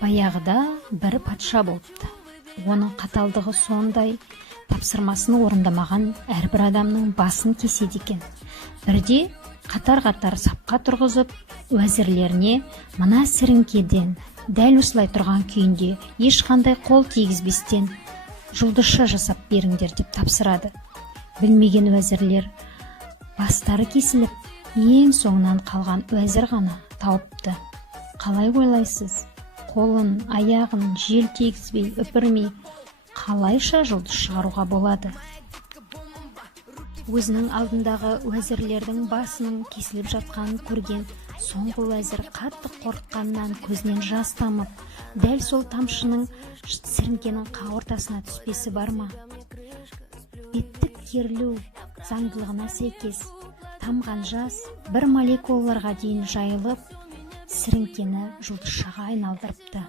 Баяғыда бір патша болыпты. Оның қаталдығы сондай, тапсырмасын орындамаған әрбір адамның басын кеседі екен. Бірде қатар-қатар сапқа тұрғызып, уәзірлеріне мына сіріңкеден дәл осылай тұрған күйінде ешқандай қол тигізбестен жұлдызша жасап беріңдер деп тапсырады. Білмеген уәзірлер бастары кесіліп, ең соңынан қалған уәзір ғана тауыпты. Қалай ойлайсыз? Қолын, аяғын жел тигізбей, үпірмей, қалайша жұлдыз шығаруға болады? Өзінің алдындағы уәзірлердің басының кесіліп жатқанын көрген соңғы уәзір қатты қорыққаннан көзінен жас тамып, дәл сол тамшының сіріңкенің ортасына түспесі бар ма? Беттік керілу заңдылығына сәйкес тамған жас бір молекулаларға дейін жайылып, сіріңкені жұлдызшаға айналдырыпты.